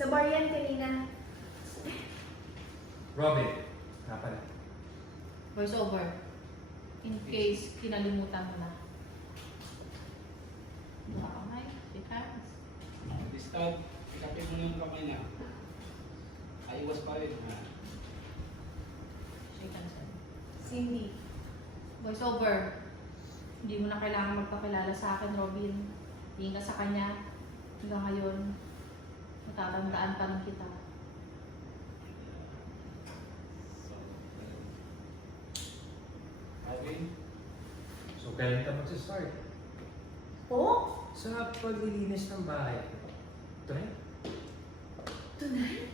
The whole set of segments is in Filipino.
Sa bar yan kanina. Robin, nga pala. Voice over. In case kinalimutan mo na. Okay, shake hands. This time, ikapin mo na yung kamay niya. Aywas pa rin. Shake hands. Cindy. Voice over. Hindi mo na kailangan magpakilala sa akin, Robin. Tingin ka sa kanya. Hanggang ngayon, natatandaan pa rin kita. Robin, So, kailan ka mag-start? Po? Sa paglilinis ng bahay. Tonight? Tonight?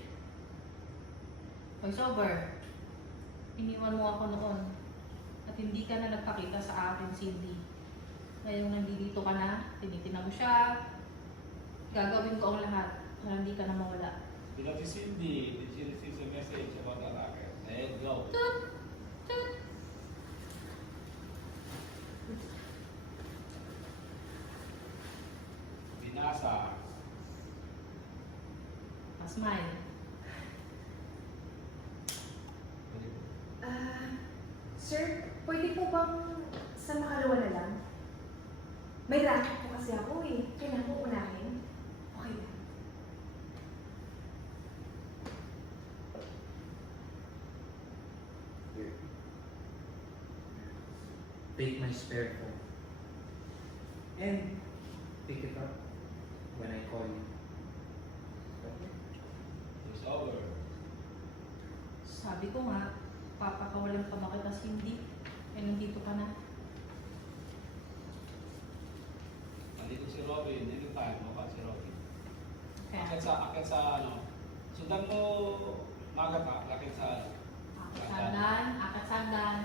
Voice over. Iniwan mo ako noon. At hindi ka na nagpakita sa akin, Cindy. Ngayong nandito ka na, tinitingnan mo siya. Gagawin ko ang lahat para hindi ka na mawala. bilang si Cindy, did she receive a message about the racket? Let's go. Tut! Tut! Binasa. Smile. Sir, pwede po bang sa makalawa na lang? May racket po kasi ako eh. Kailangan ko unahin. Okay lang. Take my spare phone. And pick it up when I call you. Okay? It's over. Sabi ko nga, papakawalan ka ba kita, Cindy? Eh, nandito ka na. Nandito si Robin, dito tayo, mukha si Robin. Kaya, Akit sa ano, sundan mo, magat ha, akit sa akat sagdan.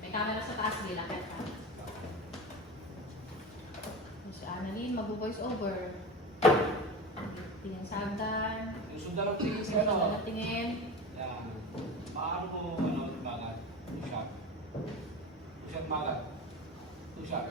May camera sa taas, di lakit ka. Si Annalyn, mag-voice over. Tingin sagdan. yung sundan ang tingin si ano. Tingin. Yan. Paano mo, ano, magat? Push up. Push up magat. Push up.